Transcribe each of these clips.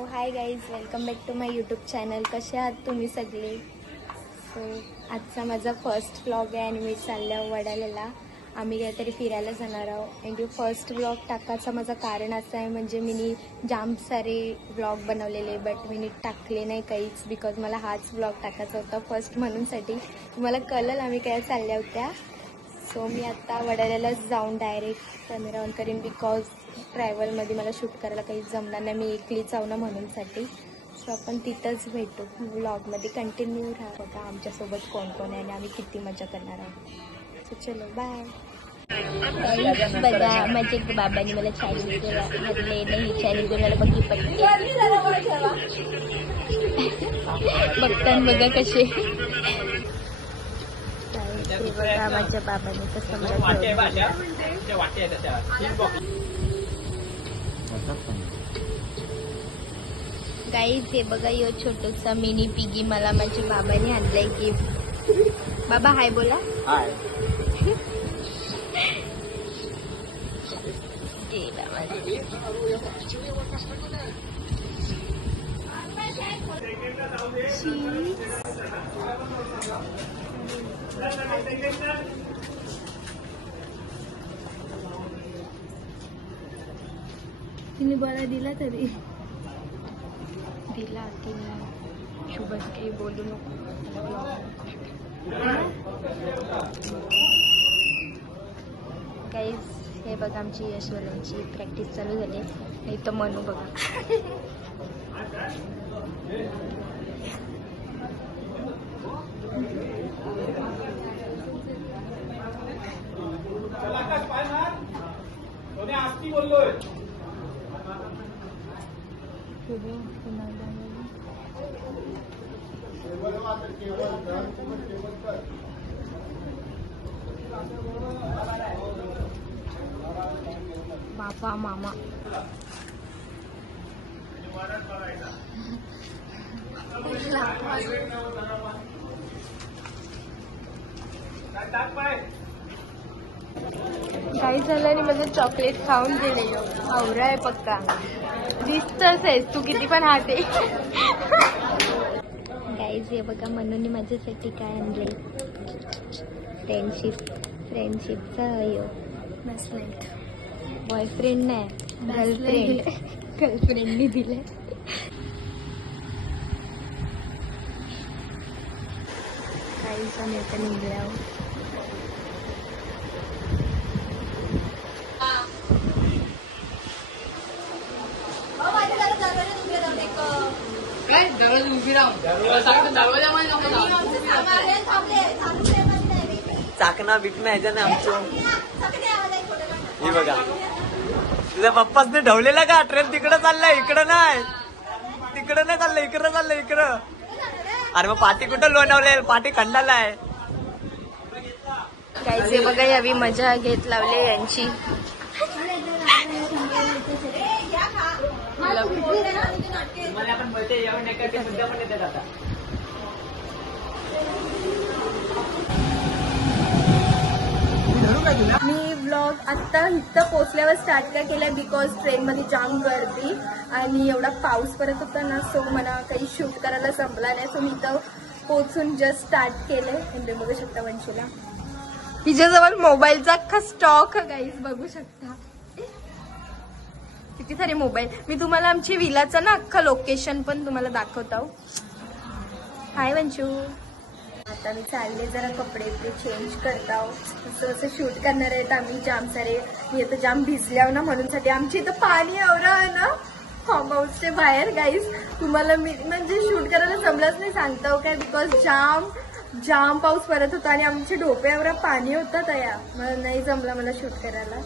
High guys, welcome back to my YouTube channel. कसे आहात तुम्ही सगळे? सो आजचा माझा फर्स्ट व्लॉग आहे आणि मी चालले आहो वडाळ्याला. आम्ही काहीतरी फिरायला जाणार आहोत. आणि फर्स्ट व्लॉग टाकायचं माझं कारण असं आहे, म्हणजे मी जाम सारे व्लॉग बनवलेले बट मी टाकले नाही काहीच, बिकॉज मला हाच व्लॉग टाकायचा होता फर्स्ट म्हणूनसाठी. तुम्हाला कळलं आम्ही काय चालल्या होत्या. सो मी आता वडाळ्यालाच जाऊन डायरेक्ट कॅमेरा ऑन करीन, बिकॉज ट्रॅव्हलमध्ये मला शूट करायला काही जमणार नाही, मी एकलीच आहो ना म्हणूनसाठी. सो आपण तिथंच भेटू. व्लॉगमध्ये कंटिन्यू राहा, बघा आमच्यासोबत कोण कोण आहे आणि आम्ही किती मजा करणार आहोत. सो चलो बाय. बघा माझ्या बाबांनी मला चायनीज घातले नाही, चायनीज मला बघी पडली बघतान बघा कसे. बघा माझ्या बाबांनी कसं गाईज हे बघा, यो छोटूसा मिनी पिगी मला माझ्या बाबांनी आणलाय गिफ्ट. बाबा हाय बोला. हाय. तिने बरा दिला तरी दिला तिने. शुभच काही बोलू नको. गाईज हे बघा आमची यशवंतची प्रॅक्टिस चालू झाली. नाही तर म्हणू बघा. बापा मामा काही झालं म्हणजे चॉकलेट खाऊन गेले. आवरा आहे पक्का, दिसतच आहे तू किती पण हात आहे. गाईज हे बघा, म्हणून माझ्यासाठी काय आणले. फ्रेंडशिपचा ब्रेसलेट. बॉयफ्रेंड नाही, गर्लफ्रेंडने दिले. काही पण येतं निघल्यावर. चाकणा बिकणं ह्याच्याने आमचं. हे बघा, तुझ्या पप्पासने ढवलेला का ट्रेन तिकडं चाललाय, इकडं नाही. तिकडं नाही चाललंय, इकडं चाललंय, इकडं. अरे मग पाठी कुठं लोणावले, पाठी खंडाला आहे. काहीच बघा, यावी मजा घेत लावले यांची. मी ब्लॉग आता इथं पोचल्यावर स्टार्ट काय केलाय, बिकॉज ट्रेनमध्ये जाम गर्दी आणि एवढा पाऊस पडत होता ना. सो मला काही शूट करायला जमला नाही. सो मी इथं पोचून जस्ट स्टार्ट केले. म्हणजे बघू शकता वंशूला हिच्याजवळ मोबाईलचा अख्खा स्टॉक गाईज बघू शकता. किती सारे मोबाईल. मी तुम्हाला आमची विलाचं ना अख्खा लोकेशन पण तुम्हाला दाखवतो. हाय वंशू. आता मी चालले जरा कपडे चेंज करता. असं शूट करणार आहेत आम्ही जाम सारे. मी आता जाम भिजल्यावर ना म्हणूनसाठी. आमची इथं पाणी एवढं आहे ना फार्म हाऊसच्या बाहेर गाईज. तुम्हाला मी म्हणजे शूट करायला जमलंच नाही सांगता काय, बिकॉज जाम पाऊस पडत होता आणि आमच्या डोक्यावर पाणी होतं तया. मला नाही जमलं मला शूट करायला.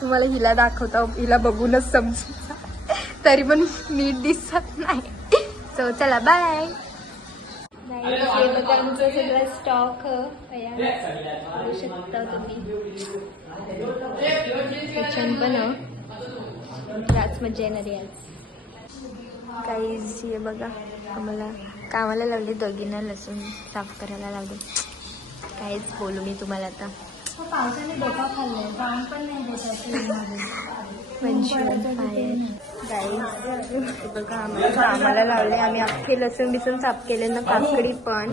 तुम्हाला हिला दाखवता, हिला बघूनच समजू. तरी पण नीट दिसत नाही. सो चला बाय. हे बघा आमचं सगळं स्टॉक बघू शकता तुम्ही. किचन पण याच मजा येणार आज. काहीच हे बघा, आम्हाला कामाला लावले दोघींना, लसूण साफ करायला लावले. काहीच बोलू मी तुम्हाला आता. पावसाने डोका खाल्लाय, जाऊन पण नाही देतात. बघा आम्हाला कामाला लावले. आम्ही अख्खे लसूण बिसून साफ केले ना, काकडी पण.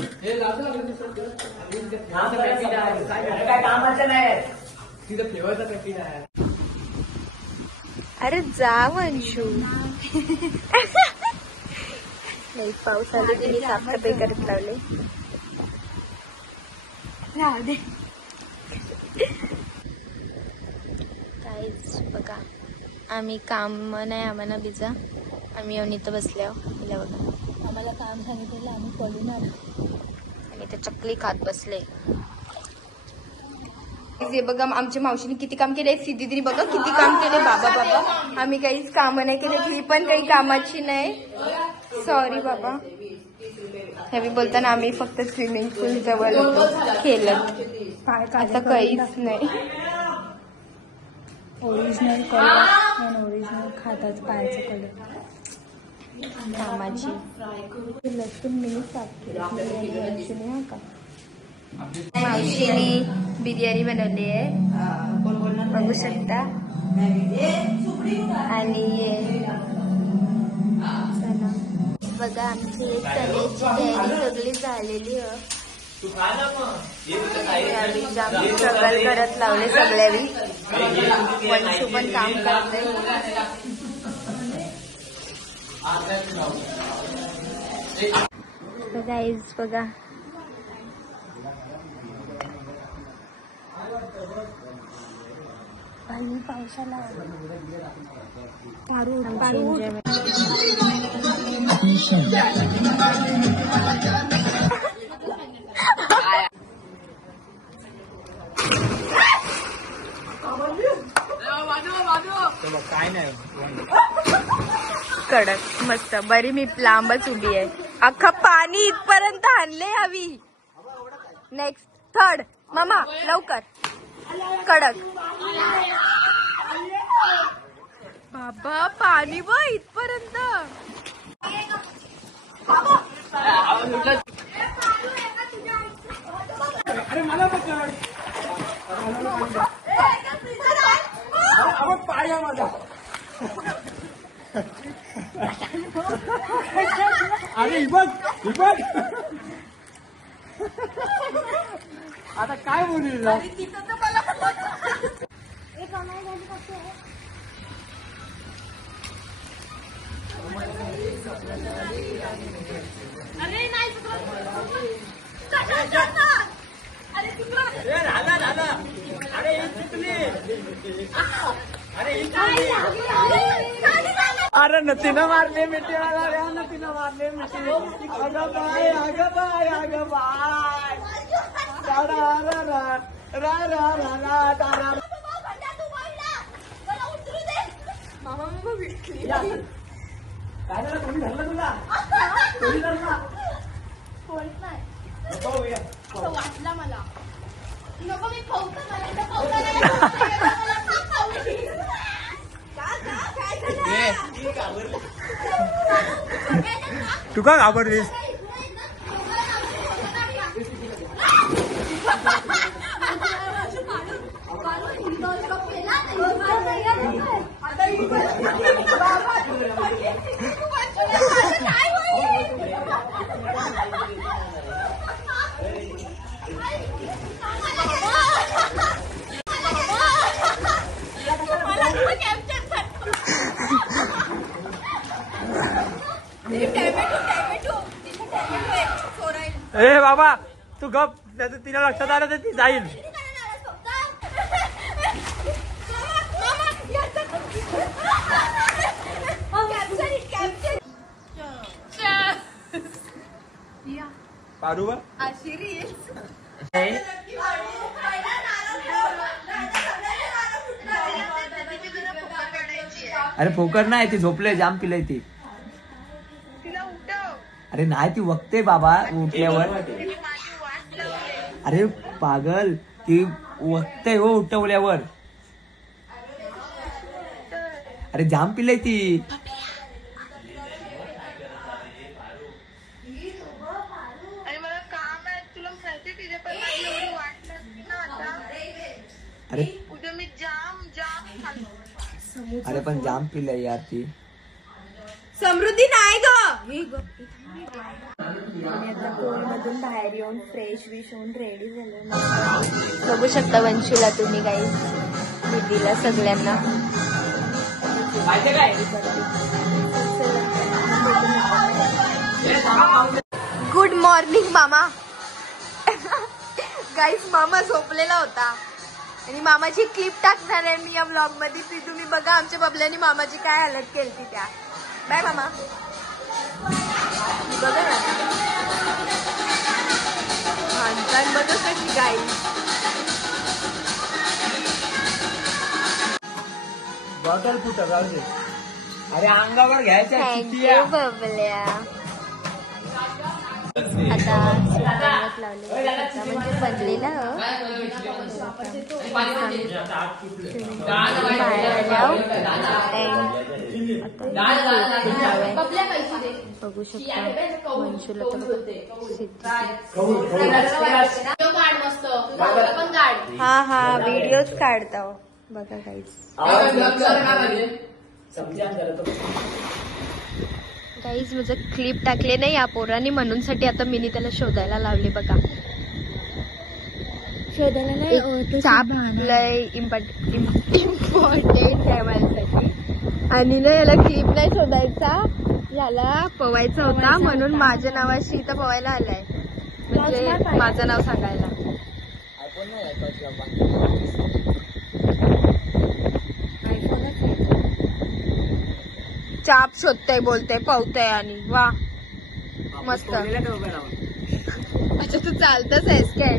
अरे जा वंशू. नाही पाऊस आले तिने साफसफाई करत लावले. काहीच बघा आम्ही काम नाही आम्हाला बिजा. आम्ही येऊन इथं बसल्यावर तिला बघा आम्हाला काम सांगितलेलं आम्ही पळून आलो आणि ते चकली खात बसले. हे बघा आमच्या मावशीने किती काम केले. सिद्धीने बघा किती काम केले. बाबा बाबा आम्ही काहीच काम नाही केले. ही पण काही कामाची नाही. सॉरी बाबा. हे बोलताना आम्ही फक्त स्विमिंग पूल जवळ होतो खेळत. आता काहीच नाही. ओरिजिनल कलर ओरिजिनल खातात पायाचा कलर कामाची. लसूण मी साफ केली का. मावशीने बिर्याणी बनवली आहे बघू शकता. आणि चला बघा आमची चण्याची तयारी सगळी झालेली आहे. सगळं करत लावले सगळ्यावी. वंशू पण काम करते. गाईज बघा पावसाला काय नाही कडक मस्त. बरी मी लांबच उभी आहे. अख्खा पाणी इथपर्यंत आणले हवी. नेक्स्ट थर्ड मामा लवकर. कडक बाबा पाणी व इथपर्यंत. अरे मला पाया माझा. अरे बघ आता काय बोलू. अरे नतीनं मारले मिठीवाला. नतीनं मारले मिठी. अगं बाय अगं बाय अगं बाय. काय झालं. कोणी धरलं तुला. कोणी धरला. वाटला मला नको. मी तू का घाबरलीस. ए बाबा तू गप. तिला लक्षात आलं तर ती जाईल. पारू अरे पोकर नाही ती झोपले. जाम पिलय ती. अरे नाही ती वक्ते बाबा उठल्यावर. अरे पागल ती वक्ते हो उठवल्यावर. अरे जाम पिलय ती. अरे अरे पण जाम पिलय यार ती. समृद्धी नाही ग ही ग. आणि आता कोलमधून बाहेर येऊन फ्रेश विश होऊन रेडी झालं. बघू शकता वंशूला तुम्ही गाईस, दीदीला, सगळ्यांना. गुड मॉर्निंग मामा. गाईस मामा झोपलेला होता आणि मामाची क्लिप टाकणार आहे मी या ब्लॉग मध्ये. ती तुम्ही बघा आमच्या बबल्याने मामाची काय हालत केली त्या. बाय मामा. बघा ना हालचाल बघा कशी गाईस. बॉटल फुट अरे अंगावर घ्यायच्या. थँक्यू बबल्या. आता बनवत लावले म्हणजे बनलेला बघू शकता. वंशूला हा हा व्हिडिओच काढता बघा काहीच. काहीच म्हणजे क्लिप टाकले नाही या पोरांनी म्हणून साठी आता मीनी त्याला शोधायला लावले बघा. शोधायला नाही चाप लय इम्पॉर्टंट आहे माझ्यासाठी. आणि ना याला क्लिप नाही शोधायचा, याला पवायचा होता म्हणून माझ्या नावाशी इथं पवायला आलाय. म्हणजे माझं नाव सांगायला. चाप शोधताय बोलताय पवताय आणि वा मस्त. अच्छा तू चालतच आहेस काय?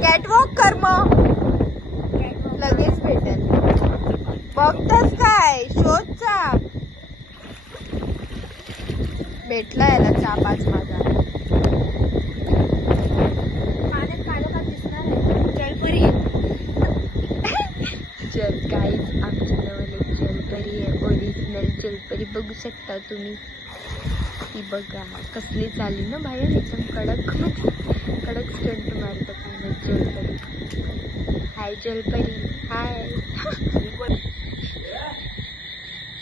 कॅटवॉक कर मग लगेच भेटेल. बघतस काय? शोध चाप. भेटला याला चाप आज माझा. जल गाईज आमची नवल एक जलपरी आहे. ओरिजिनल जलपरी बघू शकता तुम्ही. ती बघा कसली चालली ना बाहेर एकदम कडक कडक स्टंट मारत पाण्यात जलपरी. हाय जलपरी हाय.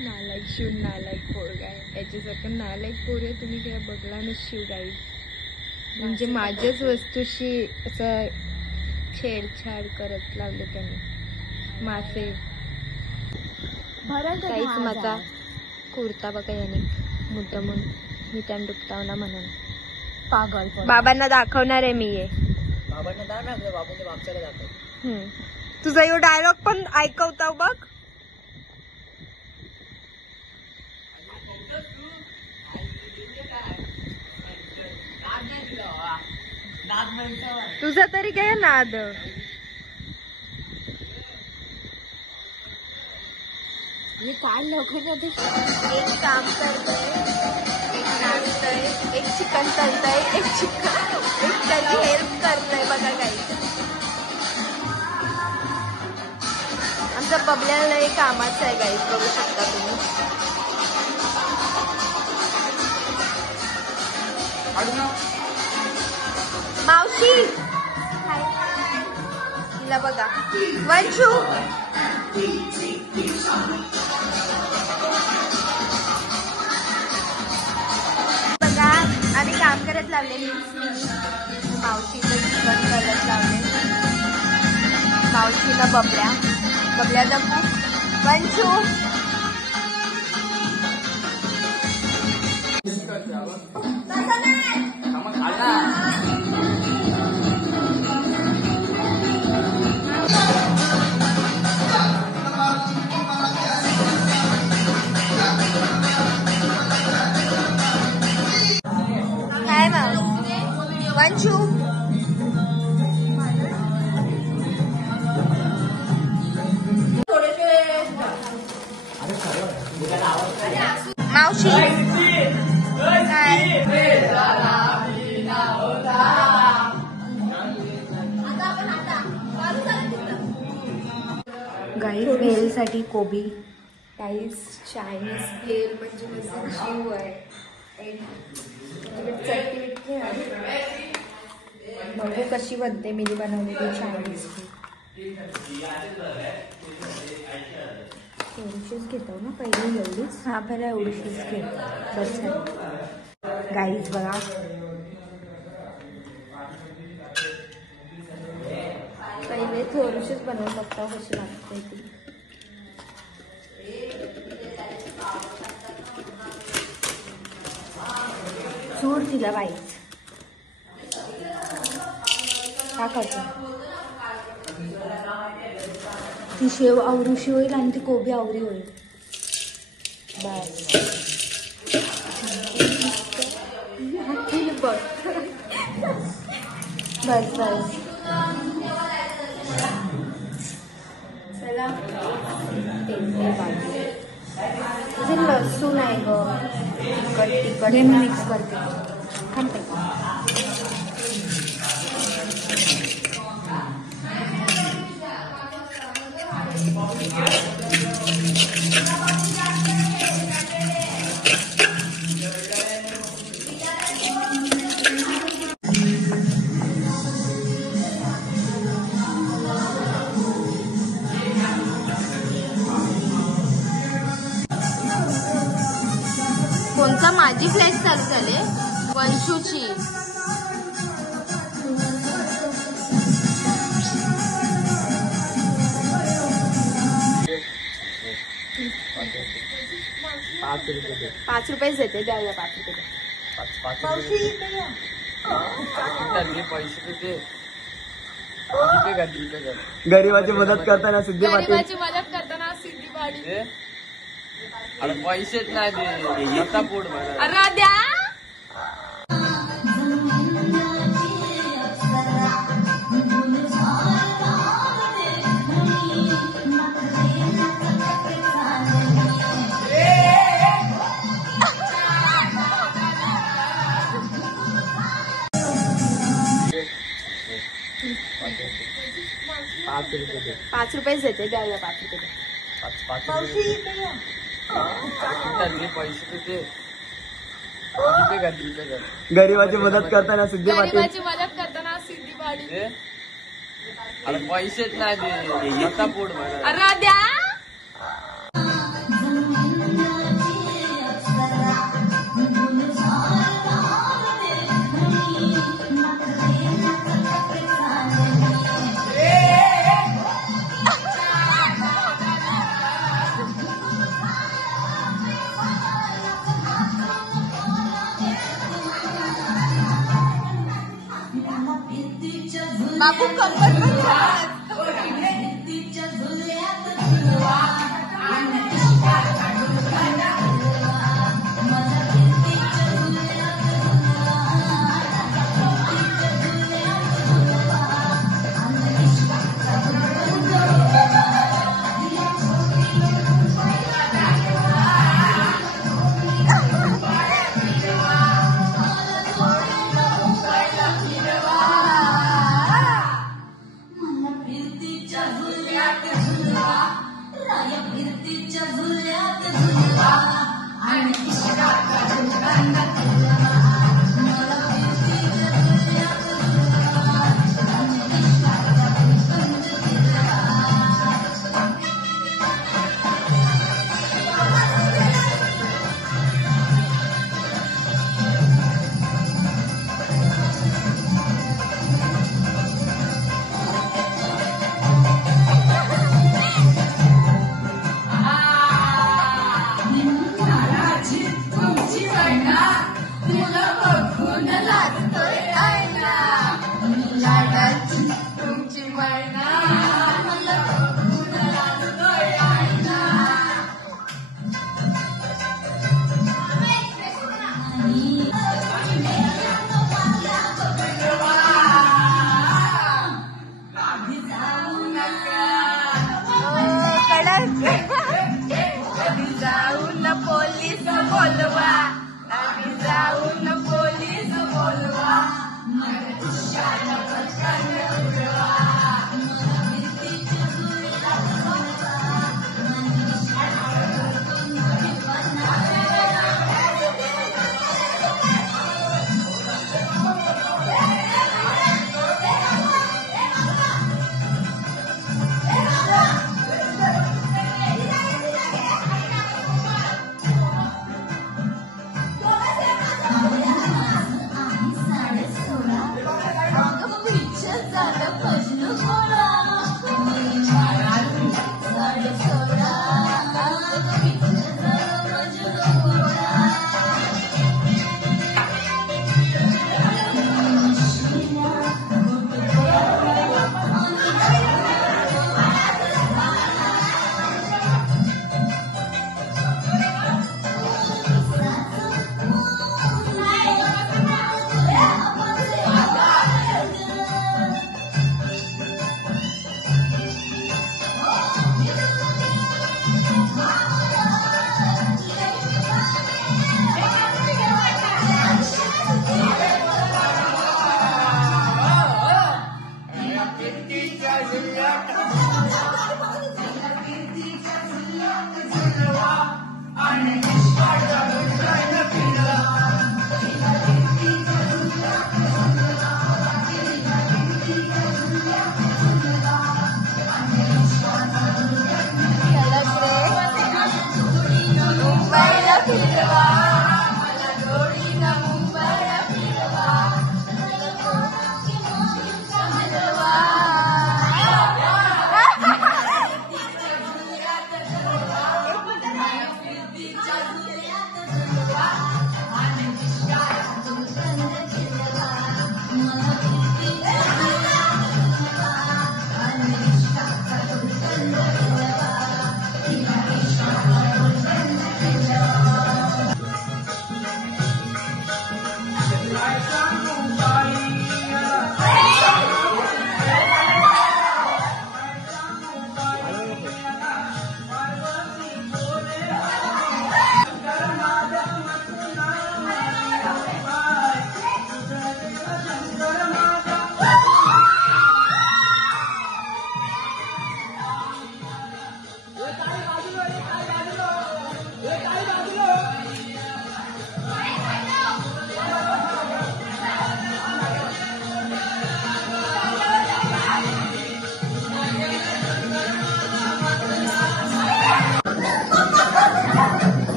नालायक शिव नालायक पोरगा आहे. त्याच्यासारखं नालायक पोरं तुम्ही काय बघला नसशील गाईज. म्हणजे माझ्याच वस्तूशी असं छेडछाड करत लावले त्याने. मासे काहीच माझा कुर्ता बघा याने मुद्दा म्हणून मी त्यानं दुपटावला म्हणून. पागल बाबांना दाखवणार आहे मी. तुझा यो डायलॉग पण ऐकवता बघ. तुझा तरी काय नाद. हे काय लोक एक काम करतय, एक नाचतय, एक चिकन तळतय, एक त्याची हेल्प करतय बघा काही. आमचा बबल्याला एक कामाचं आहे गाईस बघू शकता तुम्ही. मावशी तिला बघा. वंशू बघा आम्ही काम करत लावले. मावशीचं चिकन करत लावले. मावशीला बबल्या दपू. वंशू काय मावशी. वंशू मावशी गाईस भेलसाठी कोबी. काहीच चायनीज भेल म्हणजे माझा जीव आहे. चटणी बघू कशी बनते मी बनवलेली चायनीज भेल. एवढीशीच घेतो ना पहिले एवढीच. हा पहिला एवढीशीच घेतो बस. गाईज बघा पहिले थोडीशीच बनवून बघता कशी लागते ती. चूर तिला बाईच टाकायचं. ती शेव आवरूशी होईल आणि ती कोबी आवरी होईल. बस बघ बस बस. चला तुझे लसूण आहे ग तिखट हे मी मिक्स करते. थांबते. कोणता माझी फ्लॅश चालू झाले वंशूची. ₹5 देते द्यायला. ₹5 गरीबाची मदत करताना सिद्धी पाटील. गरीबाची मदत करताना सिद्धी पाटील. अरे पैसेच नाही दे पोट अरे द्या. ₹5 देते द्यायला. गरीबाची मदत करताना सिद्धी पाटील. गरीबाची मदत करताना सिद्धी पाटील. अरे पैसेच नाही दे पोट अरे द्या. बाबू कंबर जाऊन पोलीस बोलवा, आम्ही जाऊन पोलीस बोलवा.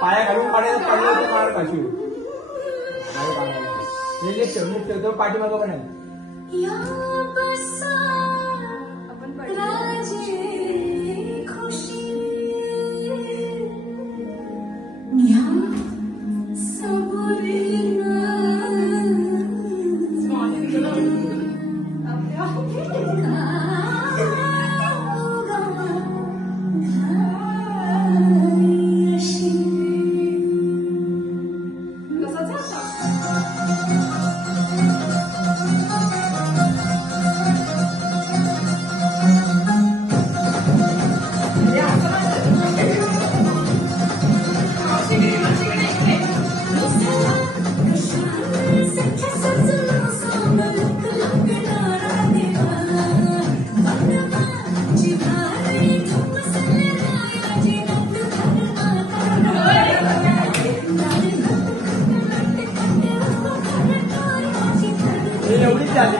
पाया घालून पडलं मार खाशी ठेवतो पाठीमागं पण आहे एवढीच झाली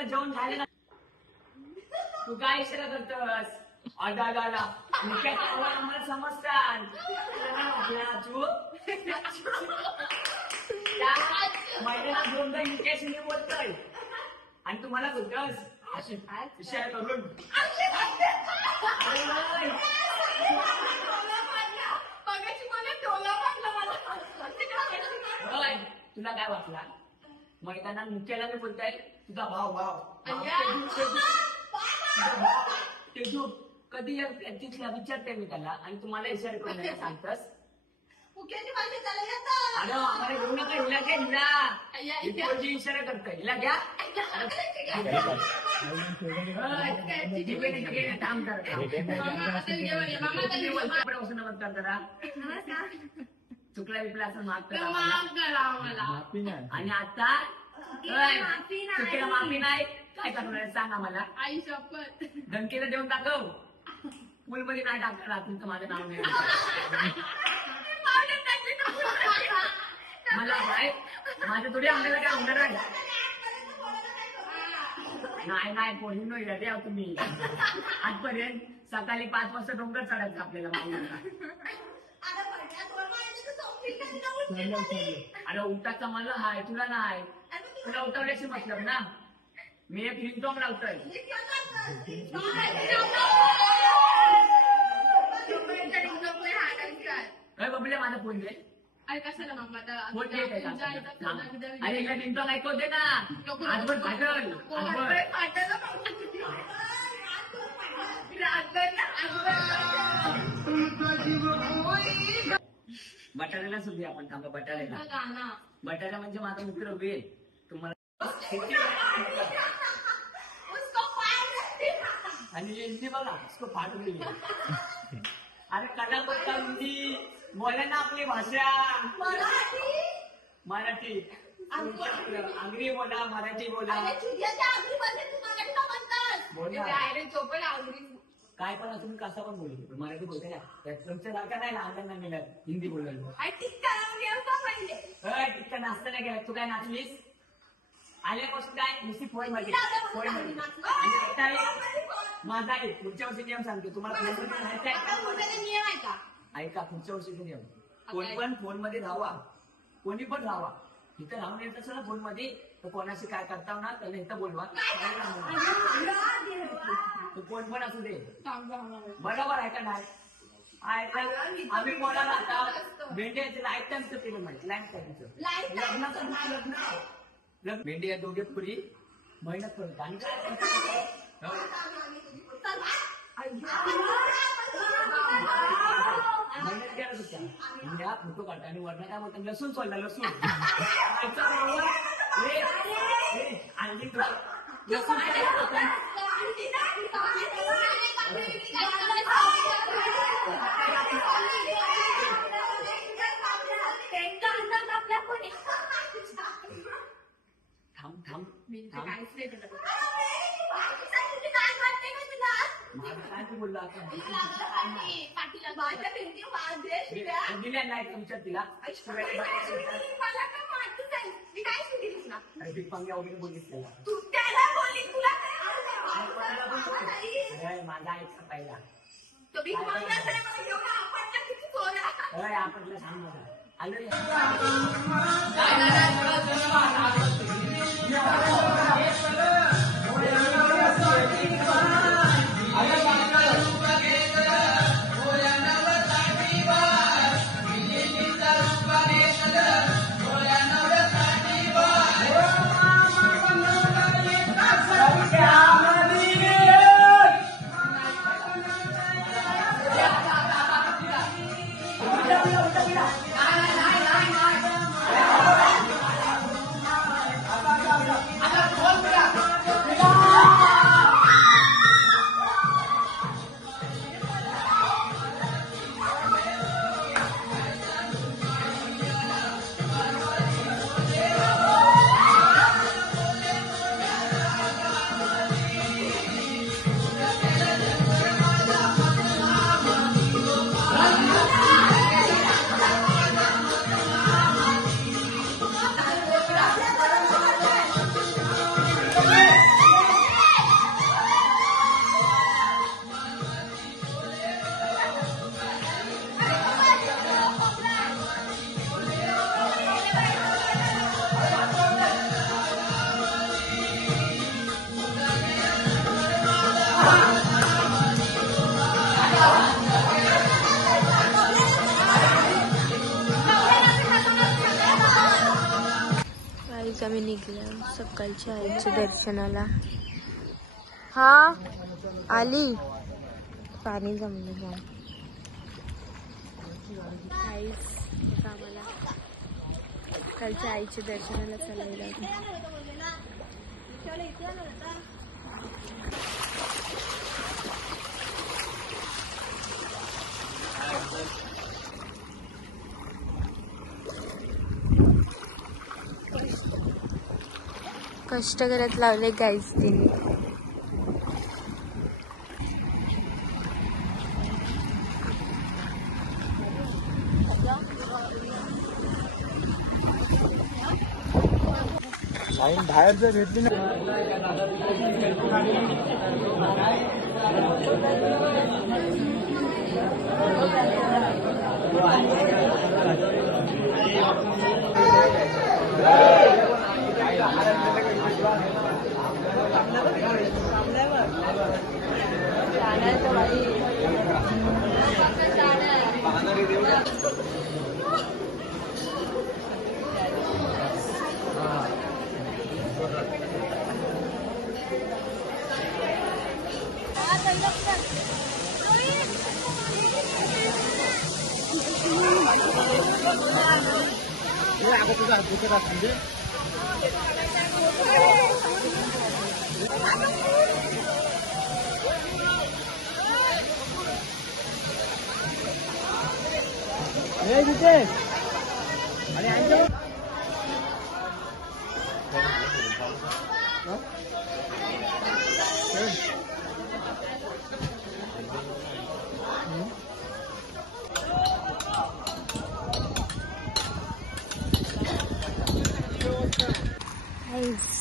जेवण झाले तू काय इशारा करतोस आला आम्हाला समजतात महिन्याला 2दा मुकेश बोलतोय आणि तुम्हाला बोलतोस इशारा करून तुला काय वाटला मैदानात मुख्याला बोलताय तुझा भाव तेजू कधी तिथला विचारते मी त्याला आणि तुम्हाला इशारा करून सांगतस अरे आम्हाला घेऊ नका हिला घ्या हिला इशारा करतोय हिला घ्या काम करता जरा चुकला विकला असं माफ करा आणि आता चुकीला माफी नाही काय करणार सांग आम्हाला आई शपथ धमकीला देऊन टाकव स्कूलमध्ये नाही टाकणार तुमचं माझं नाव नाही मला काय माझं थोडी आम्हाला काय होणार नाही पोळी नाही द्या तुम्ही आजपर्यंत सकाळी 5 वाजता डोंगर चढायचं आपल्याला अरे उठाचा मला हाय तुला नाही तुला उठवल्याशी मतलब ना मी एक रिंगटोन लावतोय बबले माझा फोन दे फोन दे अरे रिंगटोन ऐकव दे ना आजवर फाटल बटाट्याला सुद्धा आपण थांबा बटाटा म्हणजे माझा मित्र वेल तुम्हाला आणि हिंदी बघा उसको फाटून दिली अरे कला बघता हिंदी बोला ना आपली भाषा मराठी आंग्री बोला मराठी बोला काय पण तुम्ही कसा पण बोलू मराठी बोलते ना तुमच्या सारखा नाही लहान मिळत हिंदी बोलायला टिक्का नाचता नाही गेला तू काय नाचलीस आल्यापासून काय नुसती फोन मध्ये माझा आहे पुढच्या वर्षी नियम सांगतो तुम्हाला ऐका पुढच्या वर्षीचा नियम कोणी पण फोन मध्ये राहावा कोणी पण राहावा इथं राहून येत असेल ना फोन मध्ये तर कोणाशी काय करता ना त्याला इथं बोलवा तो कोण पण असू दे बरोबर आहे का नाही आम्ही कोणाला आता भेंड्याचं लाईफ टाइमचं केलं माहिती लाईफ टाइमचं लग्न भेंडी या दोघे पुरी मेहनत करत आणि मेहनत करत होत्या म्हणजे हा फोटो काढता आणि वरनं काय बोलतात लसूण सोडला लसूण लसूण थांब काय तू बोलला दिल्या नाही तुमच्या तिला पंग्या वगैरे बोललीस माझा ऐका पहिला आपण सांग आम्ही निघलो सकाळच्या आईच्या दर्शनाला. हा आली पाणी जमलं जाऊन आईच आम्हाला सकाळच्या आईच्या दर्शनाला चालायला. कष्ट करत लावले गाईस तिने. बाहेर जर भेटली ना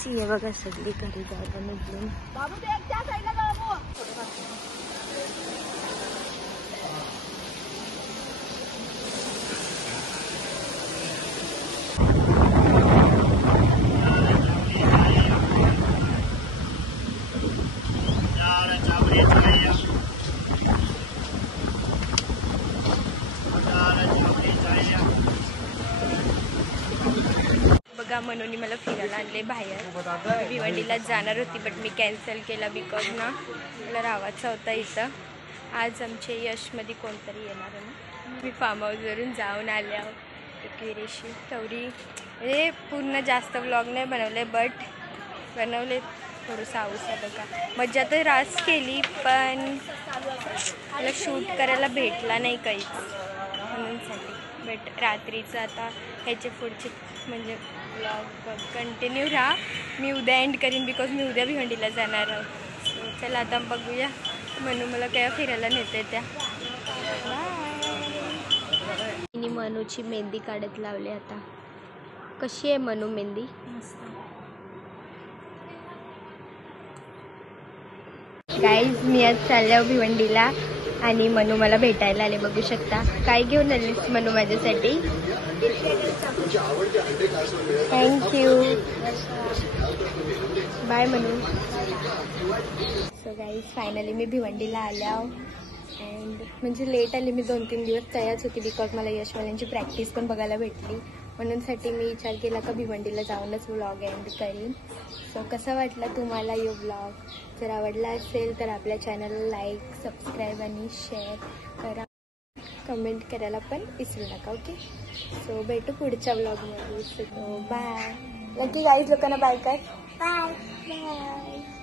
हे बघा सगळी घरी जायला निघून. बघा म्हणून मला फिरायला आणले बाहेर. भिवंडीला जाणार होती बट मी कॅन्सल केला बिकॉज ना मला राहायचं होतं इथं. आज आमचे यशमध्ये कोणतरी येणार आहे ना. मी फार्म हाऊसवरून जाऊन आले आहो एकविरेशी तेवढी म्हणजे पूर्ण जास्त व्लॉग नाही बनवले बट बनवले थोडंसं आऊस आहे बघा. मज्जा तर रास केली पण मला शूट करायला भेटला नाही काहीच म्हणूनसाठी. बट रात्रीचं आता ह्याचे पुढचे म्हणजे व्लॉग कंटिन्यू राहा. मी उद्या एंड करीन बिकॉज मी उद्या भिवंडीला जाणार आहोत. सो चला आता बघूया म्हणून मला काय फिरायला नेते त्या. मी मनूची मेहंदी काढत लावली आता. कशी आहे मनू मेहंदी? गाईज मी आज चालले भिवंडीला आणि मनू मला भेटायला आले. बघू शकता. काय घेऊन आलीस मनू माझ्यासाठी? Thank you. Bye Manu. So guys finally मी भिवंडीला आल्या अँड म्हणजे लेट आली. मी 2-3 दिवस तयारच होती बिकॉज मला यशवाल्यांची प्रॅक्टिस पण बघायला भेटली. म्हणूनसाठी मी विचार केला का भिवंडीला जाऊनच व्लॉग एंड करीन. सो कसा वाटला तुम्हाला यो व्लॉग? जर आवडला असेल तर आपल्या चॅनलला लाईक, सबस्क्राईब आणि शेअर करा. कमेंट करायला पण विसरू नका. ओके. सो भेटू पुढच्या व्लॉगमध्ये. So bye. नक्की गाईज लोकांना बाय कर. Bye bye.